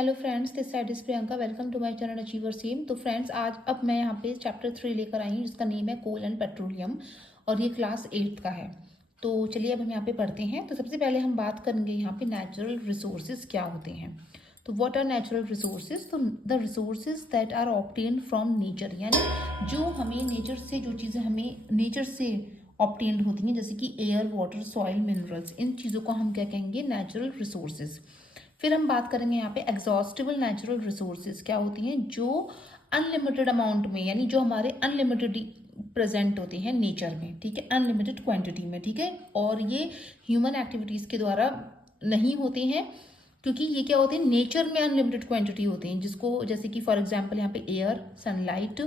Hello friends, this side is Priyanka. Welcome to my channel achiever same. तो friends, आज अब मैं यहाँ पे चैप्टर 3 लेकर आई हूँ जिसका नेम है कोल एंड पेट्रोलियम और ये क्लास 8 का है। तो चलिए अब हम यहाँ पे पढ़ते हैं। तो सबसे पहले हम बात करेंगे यहाँ पे नेचुरल रिसोर्सेज क्या होते हैं। तो व्हाट आर नेचुरल रिसोर्सेज? तो the resources that are obtained from nature, यानी जो हमें नेचर से, जो चीज़ें हमें नेचर से ऑब्टेन्ड होती हैं, जैसे कि एयर, वाटर, सॉइल, मिनरल्स, इन चीज़ों को हम क्या कहेंगे? Natural resources. फिर हम बात करेंगे यहाँ पे एग्जॉस्टिबल नेचुरल रिसोर्सेज क्या होती हैं, जो अनलिमिटेड अमाउंट में, यानी जो हमारे अनलिमिटेड प्रेजेंट होते हैं नेचर में, ठीक है, अनलिमिटेड क्वांटिटी में, ठीक है। और ये ह्यूमन एक्टिविटीज के द्वारा नहीं होते हैं, क्योंकि ये क्या होते हैं, नेचर में अनलिमिटेड क्वांटिटी होते हैं, जिसको जैसे कि फॉर एग्जांपल यहाँ पे एयर, सनलाइट,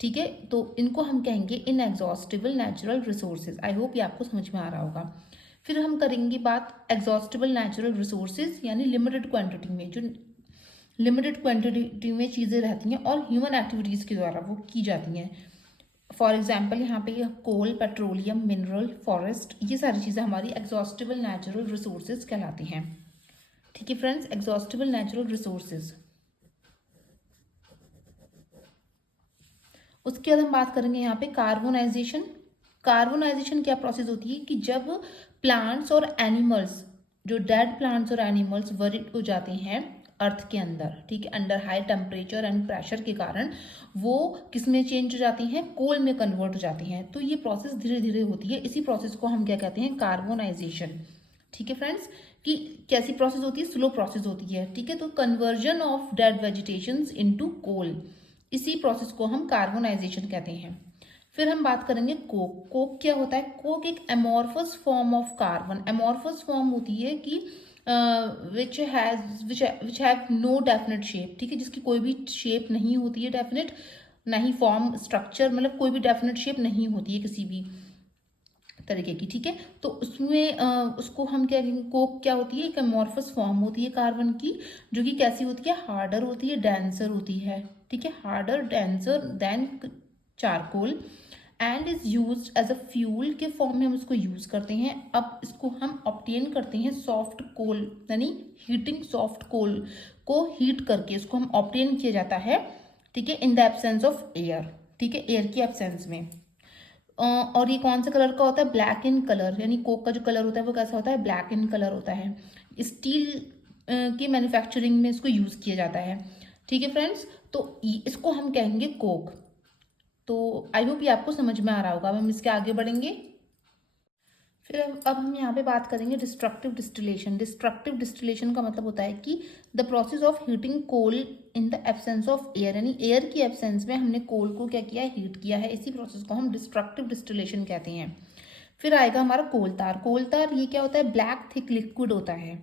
ठीक है। तो इनको हम कहेंगे inexhaustible natural resources. I hope ये आपको समझ में आ रहा होगा। फिर हम करेंगे बात एग्जॉस्टिबल नेचुरल रिसोर्सेज, यानी लिमिटेड क्वांटिटी में, जो लिमिटेड क्वांटिटी में चीज़ें रहती हैं और ह्यूमन एक्टिविटीज़ के द्वारा वो की जाती हैं। फॉर एग्जाम्पल यहाँ पे कोल, पेट्रोलियम, मिनरल, फॉरेस्ट, ये सारी चीज़ें हमारी एग्जॉस्टिबल नेचुरल रिसोर्सेज कहलाती हैं, ठीक है फ्रेंड्स। Exhaustible natural resources. उसके बाद हम बात करेंगे यहाँ पे कार्बोनाइजेशन। कार्बोनाइजेशन क्या प्रोसेस होती है कि जब प्लांट्स और एनिमल्स, जो डेड प्लांट्स और एनिमल्स बरीड हो जाते हैं अर्थ के अंदर, ठीक है, under high temperature and pressure के कारण वो किस में चेंज हो जाती हैं? कोल में कन्वर्ट हो जाती हैं। तो ये प्रोसेस धीरे धीरे होती है, इसी प्रोसेस को हम क्या कहते हैं? कार्बोनाइजेशन, ठीक है फ्रेंड्स। कि कैसी प्रोसेस होती है? स्लो प्रोसेस होती है, ठीक है। तो conversion of dead vegetations into coal, इसी प्रोसेस को हम कार्बोनाइजेशन कहते हैं। फिर हम बात करेंगे कोक। कोक क्या होता है? कोक एक amorphous form of carbon. Amorphous form होती है कि which have no definite shape, ठीक है, जिसकी कोई भी शेप नहीं होती है डेफिनेट, ना ही फॉर्म, स्ट्रक्चर, मतलब कोई भी डेफिनेट शेप नहीं होती है किसी भी तरीके की, ठीक है। तो उसमें उसको हम क्या कहेंगे? कोक क्या होती है? एक एमॉर्फस फॉर्म होती है कार्बन की, जो कि कैसी होती है? हार्डर होती है, डेंसर होती है, ठीक है, harder, denser than charcoal, and is use as a fuel के फॉर्म में हम इसको यूज करते हैं। अब इसको हम ऑब्टेन करते हैं सॉफ्ट कोल, यानी हीटिंग सॉफ्ट कोल को हीट करके इसको हम ऑब्टेन किया जाता है, ठीक है, इन द एब्सेंस ऑफ एयर, ठीक है, एयर की एब्सेंस में। और ये कौन सा कलर का होता है? ब्लैक इन कलर, यानी कोक का जो कलर होता है वो कैसा होता है? ब्लैक इन कलर होता है। स्टील की मैन्युफैक्चरिंग में इसको यूज किया जाता है, ठीक है फ्रेंड्स। तो इसको हम कहेंगे कोक। तो आई होप ये आपको समझ में आ रहा होगा। अब हम इसके आगे बढ़ेंगे। फिर अब हम यहाँ पे बात करेंगे डिस्ट्रक्टिव डिस्टिलेशन। डिस्ट्रक्टिव डिस्टिलेशन का मतलब होता है कि the process of heating coal in the absence of air, यानी एयर की एब्सेंस में हमने कोल को क्या किया है? हीट किया है। इसी प्रोसेस को हम डिस्ट्रक्टिव डिस्टिलेशन कहते हैं। फिर आएगा हमारा कोलतार। कोलतार ये क्या होता है? ब्लैक थिक लिक्विड होता है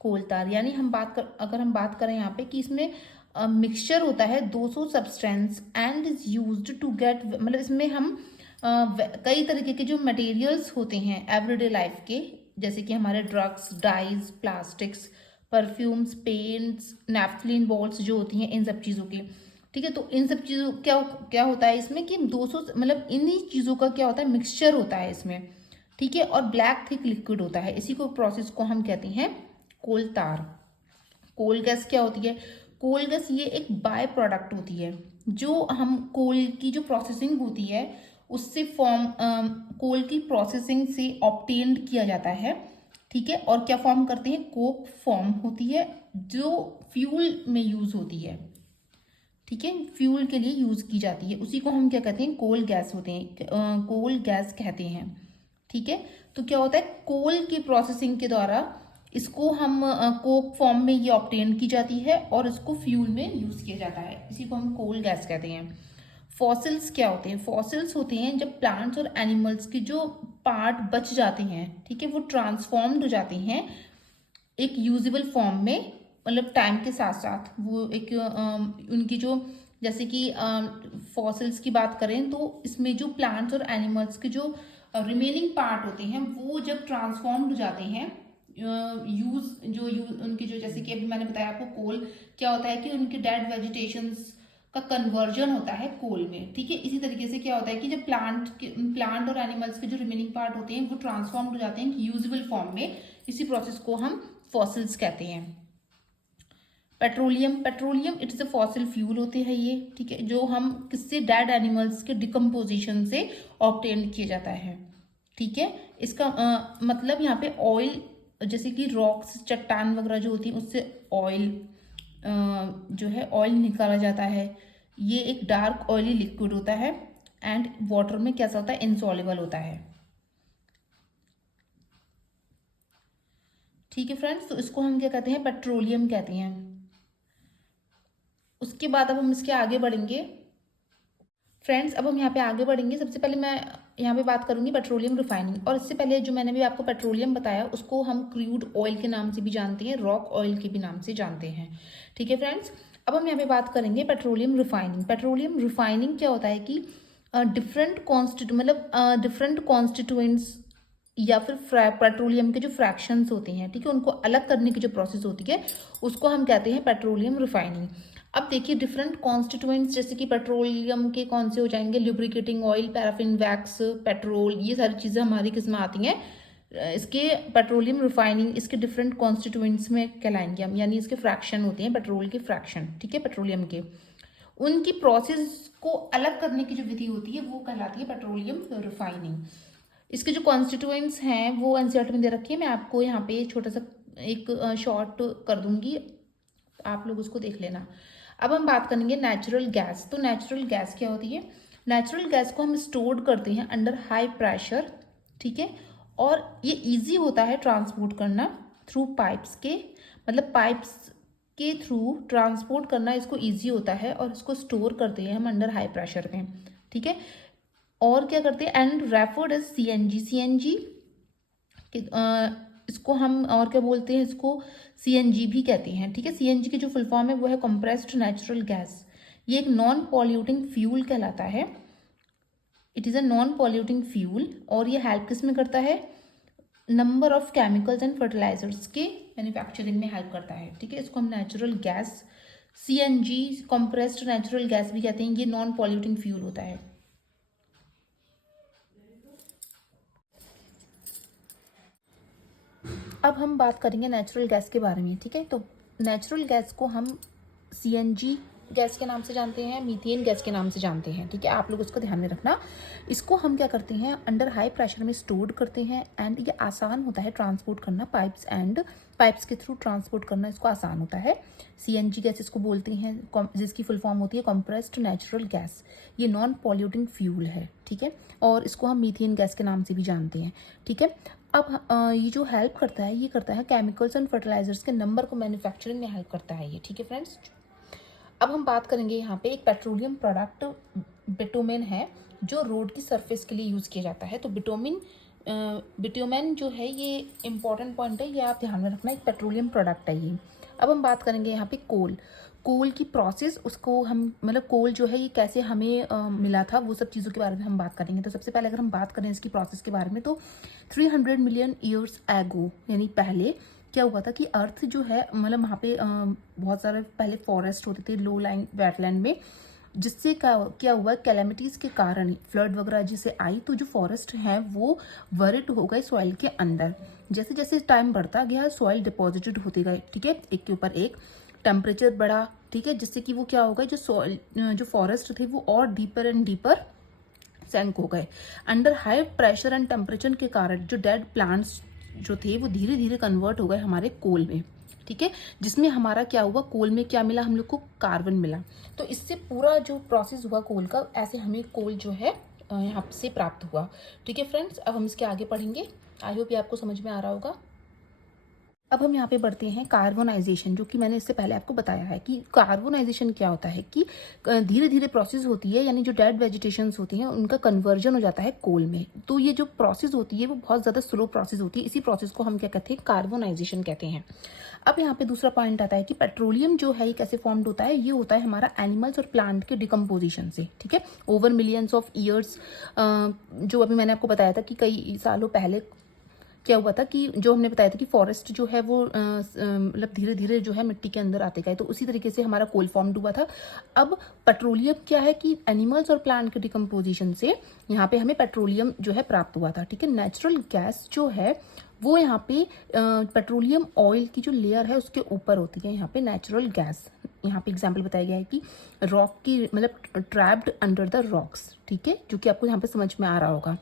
कोलतार, यानी अगर हम बात करें यहाँ पे कि इसमें मिक्सचर होता है 200 substance and is used to get, मतलब इसमें हम कई तरीके के जो मटेरियल्स होते हैं एवरीडे लाइफ के, जैसे कि हमारे drugs, dyes, plastics, perfumes, paints, naphthalene balls जो होती हैं, इन सब चीज़ों के, ठीक है। तो इन सब चीज़ों क्या क्या होता है इसमें कि 200, मतलब इन्हीं चीज़ों का क्या होता है? मिक्सचर होता है इसमें, ठीक है, और ब्लैक थिक लिक्विड होता है। इसी को प्रोसेस को हम कहते हैं कोलतार। कोल गैस क्या होती है? कोल गैस ये एक बाय प्रोडक्ट होती है, जो हम कोल की जो प्रोसेसिंग होती है उससे फॉर्म, कोल की प्रोसेसिंग से ऑब्टेन्ड किया जाता है, ठीक है। और क्या फॉर्म करते हैं? कोक फॉर्म होती है, जो फ्यूल में यूज होती है, ठीक है, फ्यूल के लिए यूज की जाती है। उसी को हम क्या कहते हैं? कोल गैस होते हैं, कोल गैस कहते हैं, ठीक है। तो क्या होता है? कोल की प्रोसेसिंग के द्वारा इसको हम कोक फॉर्म में ये ऑब्टेन की जाती है और इसको फ्यूल में यूज किया जाता है। इसी को हम कोल गैस कहते हैं। फॉसिल्स क्या होते हैं? फॉसिल्स होते हैं जब प्लांट्स और एनिमल्स के जो पार्ट बच जाते हैं, ठीक है, वो ट्रांसफॉर्म्ड हो जाते हैं एक यूजेबल फॉर्म में, मतलब टाइम के साथ साथ वो एक उनकी जो, जैसे कि फॉसिल्स की बात करें तो इसमें जो प्लांट्स और एनिमल्स के जो रिमेनिंग पार्ट होते हैं वो जब ट्रांसफॉर्म्ड हो जाते हैं, उनकी जो, जैसे कि अभी मैंने बताया आपको कोल क्या होता है कि उनके डेड वेजिटेशंस का कन्वर्जन होता है कोल में, ठीक है। इसी तरीके से क्या होता है कि जब प्लांट और एनिमल्स के जो रिमेनिंग पार्ट होते हैं वो ट्रांसफॉर्म हो जाते हैं यूजेबल फॉर्म में, इसी प्रोसेस को हम फॉसिल्स कहते हैं। Petroleum it is a fossil fuel होते हैं ये, ठीक है, जो हम किससे, डेड एनिमल्स के डिकम्पोजिशन से ऑब्टेन किया जाता है, ठीक है। इसका मतलब यहाँ पे ऑयल, जैसे कि रॉक्स, चट्टान वगैरह जो होती है उससे ऑयल जो है ऑयल निकाला जाता है। ये एक डार्क ऑयली लिक्विड होता है एंड वाटर में कैसा होता है, इनसॉल्युबल होता है, ठीक है फ्रेंड्स। तो इसको हम क्या कहते हैं, पेट्रोलियम कहते हैं। उसके बाद अब हम इसके आगे बढ़ेंगे फ्रेंड्स। अब हम यहाँ पे आगे बढ़ेंगे। सबसे पहले मैं यहाँ पे बात करूंगी पेट्रोलियम रिफाइनिंग, और इससे पहले जो मैंने भी आपको पेट्रोलियम बताया उसको हम क्रूड ऑयल के नाम से भी जानते हैं, रॉक ऑयल के भी नाम से जानते हैं, ठीक है फ्रेंड्स। अब हम यहाँ पे बात करेंगे पेट्रोलियम रिफाइनिंग। पेट्रोलियम रिफाइनिंग क्या होता है कि डिफरेंट कॉन्स्टिट्यूएंट्स या फिर पेट्रोलियम के जो फ्रैक्शंस होते हैं, ठीक है, उनको अलग करने की जो प्रोसेस होती है उसको हम कहते हैं पेट्रोलियम रिफाइनिंग। अब देखिए डिफरेंट कॉन्स्टिट्यूएंट्स जैसे कि पेट्रोलियम के कौन से हो जाएंगे, lubricating oil, paraffin wax, petrol, ये सारी चीज़ें हमारी किस में आती हैं, इसके पेट्रोलियम रिफाइनिंग इसके डिफरेंट कॉन्स्टिट्यूएंट्स में कहलाएंगे हम, यानी इसके फ्रैक्शन होते हैं, पेट्रोल के फ्रैक्शन, ठीक है, पेट्रोलियम के, उनकी प्रोसेस को अलग करने की जो विधि होती है वो कहलाती है पेट्रोलियम रिफाइनिंग। इसके जो कॉन्स्टिट्यूएंट्स हैं वो एनसीईआरटी में दे रखी है, मैं आपको यहाँ पे छोटा सा एक शॉर्ट कर दूंगी, आप लोग उसको देख लेना। अब हम बात करेंगे नेचुरल गैस। तो नेचुरल गैस क्या होती है, नेचुरल गैस को हम स्टोर करते हैं अंडर हाई प्रेशर, ठीक है, और ये इजी होता है ट्रांसपोर्ट करना थ्रू पाइप्स के, मतलब पाइप्स के थ्रू ट्रांसपोर्ट करना इसको इजी होता है, और इसको स्टोर करते हैं हम अंडर हाई प्रेशर में, ठीक है। और क्या करते हैं, एंड रेफर्ड एज सीएनजी इसको हम और क्या बोलते हैं, इसको सीएनजी भी कहते हैं, ठीक है। सीएनजी की जो फुल फॉर्म है वो है कंप्रेस्ड नेचुरल गैस। ये एक नॉन पॉल्यूटिंग फ्यूल कहलाता है, it is a non polluting fuel, और ये हेल्प किस में करता है, number of chemicals and fertilisers के मैन्युफैक्चरिंग में हेल्प करता है, ठीक है। इसको हम natural gas, CNG, compressed natural gas भी कहते हैं, ये नॉन पॉल्यूटिंग फ्यूल होता है। अब हम बात करेंगे नेचुरल गैस के बारे में, ठीक है। तो नेचुरल गैस को हम सीएनजी गैस के नाम से जानते हैं, मीथेन गैस के नाम से जानते हैं, ठीक है, आप लोग उसको ध्यान में रखना। इसको हम क्या करते हैं, अंडर हाई प्रेशर में स्टोर करते हैं, एंड ये आसान होता है ट्रांसपोर्ट करना, पाइप्स के थ्रू ट्रांसपोर्ट करना इसको आसान होता है। सीएनजी गैस इसको बोलते हैं, जिसकी फुल फॉर्म होती है कंप्रेस्ड नेचुरल गैस। ये नॉन पॉल्यूटिंग फ्यूल है, ठीक है, और इसको हम मीथेन गैस के नाम से भी जानते हैं, ठीक है। अब ये जो हेल्प करता है, ये करता है केमिकल्स एंड फर्टिलाइजर्स के नंबर को मैन्युफैक्चरिंग में हेल्प करता है ये, ठीक है फ्रेंड्स। अब हम बात करेंगे यहाँ पे एक पेट्रोलियम प्रोडक्ट बिटुमेन है, जो रोड की सरफेस के लिए यूज़ किया जाता है। तो बिटुमेन जो है ये इंपॉर्टेंट पॉइंट है, ये आप ध्यान में रखना, एक पेट्रोलियम प्रोडक्ट है ये। अब हम बात करेंगे यहाँ पे कोल की प्रोसेस, उसको हम मतलब कोल जो है ये कैसे हमें मिला था, वो सब चीज़ों के बारे में हम बात करेंगे। तो सबसे पहले अगर हम बात करें इसकी प्रोसेस के बारे में, तो 300 मिलियन ईयर्स एगो, यानी पहले क्या हुआ था कि अर्थ जो है, मतलब वहाँ पे बहुत सारे पहले फॉरेस्ट होते थे लो लाइन वेटलैंड में, जिससे क्या हुआ, कैलेमिटीज़ के कारण फ्लड वगैरह जिसे आई, तो जो फॉरेस्ट हैं वो वरिड हो गए सॉइल के अंदर। जैसे जैसे टाइम बढ़ता गया सॉइल डिपॉजिटेड होते गए, ठीक है, एक के ऊपर एक, टेम्परेचर बढ़ा, ठीक है, जिससे कि वो क्या हो गए, जो सॉइल जो फॉरेस्ट थे वो और डीपर एंड डीपर सैंक हो गए। Under high pressure and temperature के कारण जो डेड प्लांट्स जो थे वो धीरे धीरे कन्वर्ट हो गए हमारे कोल में, ठीक है, जिसमें हमारा क्या हुआ, कोल में क्या मिला, हम लोग को कार्बन मिला। तो इससे पूरा जो प्रोसेस हुआ कोल का, ऐसे हमें कोल जो है यहाँ से प्राप्त हुआ, ठीक है फ्रेंड्स। अब हम इसके आगे पढ़ेंगे, आई होप ये आपको समझ में आ रहा होगा। अब हम यहाँ पे बढ़ते हैं कार्बोनाइजेशन, जो कि मैंने इससे पहले आपको बताया है कि कार्बोनाइजेशन क्या होता है, कि धीरे धीरे प्रोसेस होती है, यानी जो डेड वेजिटेशंस होती हैं उनका कन्वर्जन हो जाता है कोल में। तो ये जो प्रोसेस होती है वो बहुत ज़्यादा स्लो प्रोसेस होती है, इसी प्रोसेस को हम क्या कहते हैं, कार्बोनाइजेशन कहते हैं। अब यहाँ पे दूसरा पॉइंट आता है कि पेट्रोलियम जो है ये कैसे फॉर्म्ड होता है, ये होता है हमारा एनिमल्स और प्लांट के डिकम्पोजिशन से, ठीक है, ओवर मिलियंस ऑफ ईयर्स। जो अभी मैंने आपको बताया था कि कई सालों पहले क्या हुआ था कि जो हमने बताया था कि फॉरेस्ट जो है वो मतलब धीरे धीरे जो है मिट्टी के अंदर आते गए, तो उसी तरीके से हमारा कोल फॉर्म्ड हुआ था। अब पेट्रोलियम क्या है कि एनिमल्स और प्लांट के डिकम्पोजिशन से यहाँ पे हमें पेट्रोलियम जो है प्राप्त हुआ था, ठीक है। नेचुरल गैस जो है वो यहाँ पे पेट्रोलियम ऑयल की जो लेयर है उसके ऊपर होती है यहाँ पे नेचुरल गैस। यहाँ पे एग्जाम्पल बताया गया है कि रॉक की मतलब ट्रैप्ड अंडर द रॉक्स, ठीक है, जो कि आपको यहाँ पे समझ में आ रहा होगा।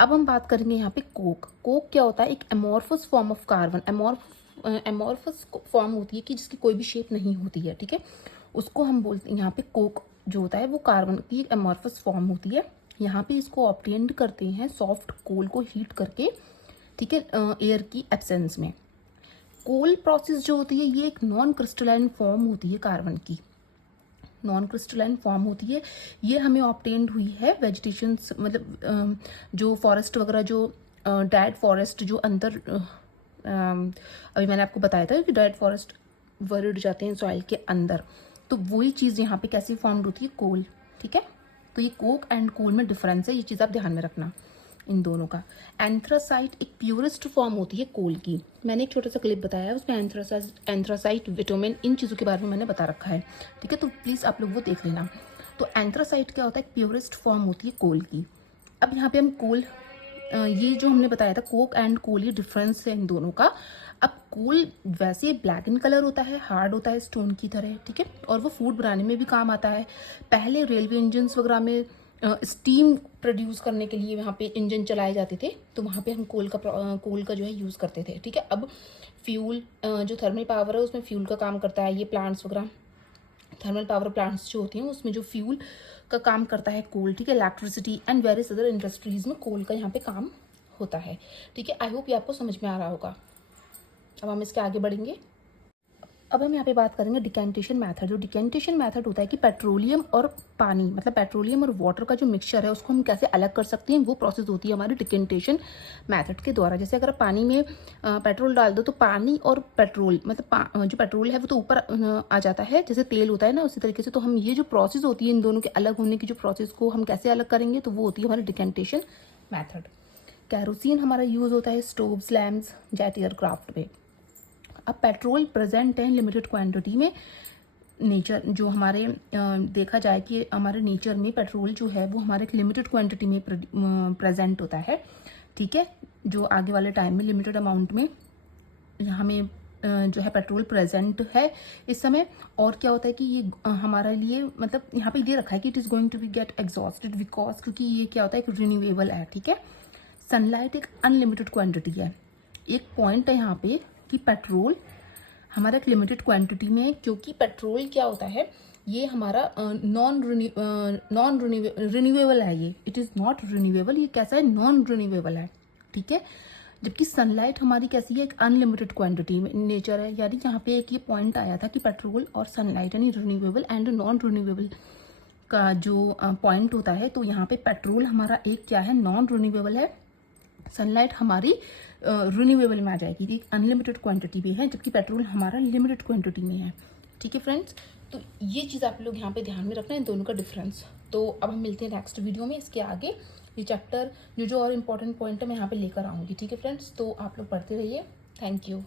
अब हम बात करेंगे यहाँ पे कोक। कोक क्या होता है? एक amorphous form of carbon. Amorphous form होती है कि जिसकी कोई भी शेप नहीं होती है, ठीक है, उसको हम बोलते हैं यहाँ पे कोक जो होता है वो कार्बन की एक एमॉर्फस फॉर्म होती है। यहाँ पे इसको ऑब्टेन्ड करते हैं सॉफ्ट कोल को हीट करके, ठीक है, एयर की एब्सेंस में। कोल प्रोसेस जो होती है ये एक नॉन क्रिस्टलाइन फॉर्म होती है कार्बन की, नॉन क्रिस्टलाइन फॉर्म होती है। ये हमें ऑब्टेन्ड हुई है वेजिटेशन मतलब जो फॉरेस्ट वगैरह जो डेड फॉरेस्ट जो अंदर अभी मैंने आपको बताया था कि डेड फॉरेस्ट वर्ड जाते हैं सॉइल के अंदर, तो वही चीज़ यहाँ पे कैसे फॉर्म्ड होती है? कोल, ठीक है। तो ये कोक एंड कोल में डिफरेंस है, ये चीज़ आप ध्यान में रखना इन दोनों का। एंथ्रासाइट एक प्योरेस्ट फॉर्म होती है कोल की। मैंने एक छोटा सा क्लिप बताया है उसमें एंथ्रासाइट विटामिन इन चीज़ों के बारे में मैंने बता रखा है, ठीक है, तो प्लीज़ आप लोग वो देख लेना। तो एंथ्रासाइट क्या होता है? प्योरेस्ट फॉर्म होती है कोल की। अब यहाँ पे हम कोल ये जो हमने बताया था कोक एंड कोल, ये डिफरेंस है इन दोनों का। अब कोल वैसे ब्लैक इन कलर होता है, हार्ड होता है स्टोन की तरह, ठीक है, और वो फूड बनाने में भी काम आता है। पहले रेलवे इंजन वगैरह में स्टीम प्रोड्यूस करने के लिए वहाँ पे इंजन चलाए जाते थे, तो वहाँ पे हम कोल का जो है यूज़ करते थे, ठीक है। अब फ्यूल जो थर्मल पावर है उसमें फ्यूल का काम करता है, ये प्लांट्स वगैरह थर्मल पावर प्लांट्स जो होती हैं उसमें जो फ्यूल का काम करता है कोल, ठीक है। Electricity and various other industries में कोल का यहाँ पे काम होता है, ठीक है। आई होप ये आपको समझ में आ रहा होगा। अब हम इसके आगे बढ़ेंगे। अब हम यहाँ पे बात करेंगे डिकेंटेशन मेथड। जो डिकेंटेशन मेथड होता है कि पेट्रोलियम और पानी मतलब पेट्रोलियम और वाटर का जो मिक्सचर है उसको हम कैसे अलग कर सकते हैं, वो प्रोसेस होती है हमारी डिकेंटेशन मेथड के द्वारा। जैसे अगर पानी में पेट्रोल डाल दो तो पानी और पेट्रोल मतलब जो पेट्रोल है वो तो ऊपर आ जाता है, जैसे तेल होता है ना, उसी तरीके से। तो हम ये जो प्रोसेस होती है इन दोनों के अलग होने की जो प्रोसेस को हम कैसे अलग करेंगे, तो वो होती है हमारी डिकेंटेशन मैथड। कैरोसिन हमारा यूज़ होता है स्टोव्स, लैम्प्स, जेट एयरक्राफ्ट में। अब पेट्रोल प्रेजेंट है लिमिटेड क्वांटिटी में। नेचर जो हमारे देखा जाए कि हमारे नेचर में पेट्रोल जो है वो हमारे लिमिटेड क्वांटिटी में प्रेजेंट होता है, ठीक है, जो आगे वाले टाइम में लिमिटेड अमाउंट में हमें जो है पेट्रोल प्रेजेंट है इस समय। और क्या होता है कि ये हमारे लिए मतलब यहाँ पे दे रखा है कि it is going to be get exhausted because, क्योंकि ये क्या होता है एक रिन्यूएबल है, ठीक है। सनलाइट एक अनलिमिटेड क्वांटिटी है। एक पॉइंट है यहाँ पे कि पेट्रोल हमारा एक लिमिटेड क्वांटिटी में है, क्योंकि पेट्रोल क्या होता है ये हमारा नॉन रिन्यूएबल है, ये इट इज़ नॉट रिन्यूएबल, ये कैसा है? नॉन रिन्यूएबल है, ठीक है। जबकि सनलाइट हमारी कैसी है? एक अनलिमिटेड क्वांटिटी में नेचर है। यानी यहाँ पे एक ये पॉइंट आया था कि पेट्रोल और सनलाइट यानी रिन्यूएबल एंड नॉन रिन्यूएबल का जो पॉइंट होता है, तो यहाँ पे पेट्रोल हमारा एक क्या है? नॉन रिन्यूएबल है। सनलाइट हमारी रिन्यूएबल में आ जाएगी, एक अनलिमिटेड क्वांटिटी भी है, जबकि पेट्रोल हमारा लिमिटेड क्वांटिटी में है, ठीक है फ्रेंड्स। तो ये चीज़ आप लोग यहाँ पे ध्यान में रखना है इन दोनों का डिफरेंस। तो अब हम मिलते हैं नेक्स्ट वीडियो में। इसके आगे ये चैप्टर जो और इम्पोर्टेंट पॉइंट है मैं यहाँ पे लेकर आऊँगी, ठीक है फ्रेंड्स। तो आप लोग पढ़ते रहिए। Thank you.